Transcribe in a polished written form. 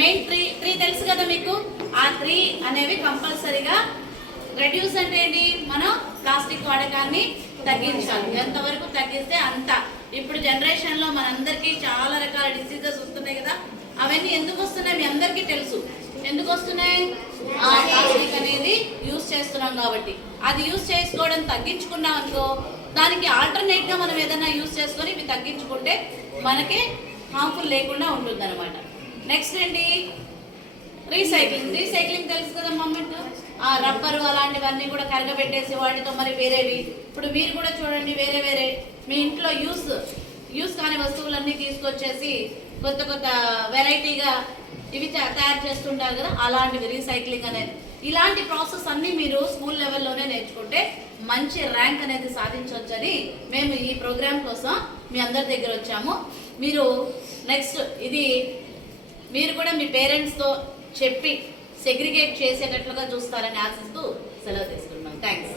Main three తెలుసు కదా మీకు. ఆ 3 అనేవి కంపల్సరీగా. రెడ్యూస్ అంటే ఏంటి? మనం ప్లాస్టిక్ వాడకాన్ని తగ్గించాలి. ఎంతవరకు తగ్గిస్తే అంత. ఇప్పుడు జనరేషన్లో మనందరికీ చాలా రకాల డిసీజెస్ వస్తున్నాయి కదా. అవన్నీ ఎందుకు వస్తున్నాయి మీ అందరికీ తెలుసు. ఎందుకు వస్తున్నాయి? ప్లాస్టిక్ అనేది యూజ్ చేస్తున్నాం కాబట్టి. అది యూజ్ చేసుకోవడం తగ్గించుకున్నాం అనుకో, దానికి ఆల్టర్నేట్గా మనం ఏదైనా యూజ్ చేసుకొని ఇవి తగ్గించుకుంటే మనకి హార్మ్ఫుల్ లేకుండా ఉంటుంది అనమాట. నెక్స్ట్ ఏంటి? రీసైక్లింగ్ తెలుసు కదా మూమెంట్. రబ్బరు అలాంటివన్నీ కూడా కరగబెట్టేసి వాటితో మరి వేరేవి. ఇప్పుడు మీరు కూడా చూడండి, వేరే మీ ఇంట్లో యూస్ కాని వస్తువులన్నీ తీసుకొచ్చేసి కొత్త వెరైటీగా ఇవి తయారు చేస్తుంటారు కదా, అలాంటివి రీసైక్లింగ్ అనేది. ఇలాంటి ప్రాసెస్ అన్నీ మీరు స్కూల్ లెవెల్లోనే నేర్చుకుంటే మంచి ర్యాంక్ అనేది సాధించవచ్చని మేము ఈ ప్రోగ్రామ్ కోసం మీ అందరి దగ్గర వచ్చాము. మీరు నెక్స్ట్ ఇది మీరు కూడా మీ పేరెంట్స్తో చెప్పి సెగ్రిగేట్ చేసేటట్లుగా చూస్తారని ఆశిస్తూ సెలవు తీసుకున్నాం. థ్యాంక్స్.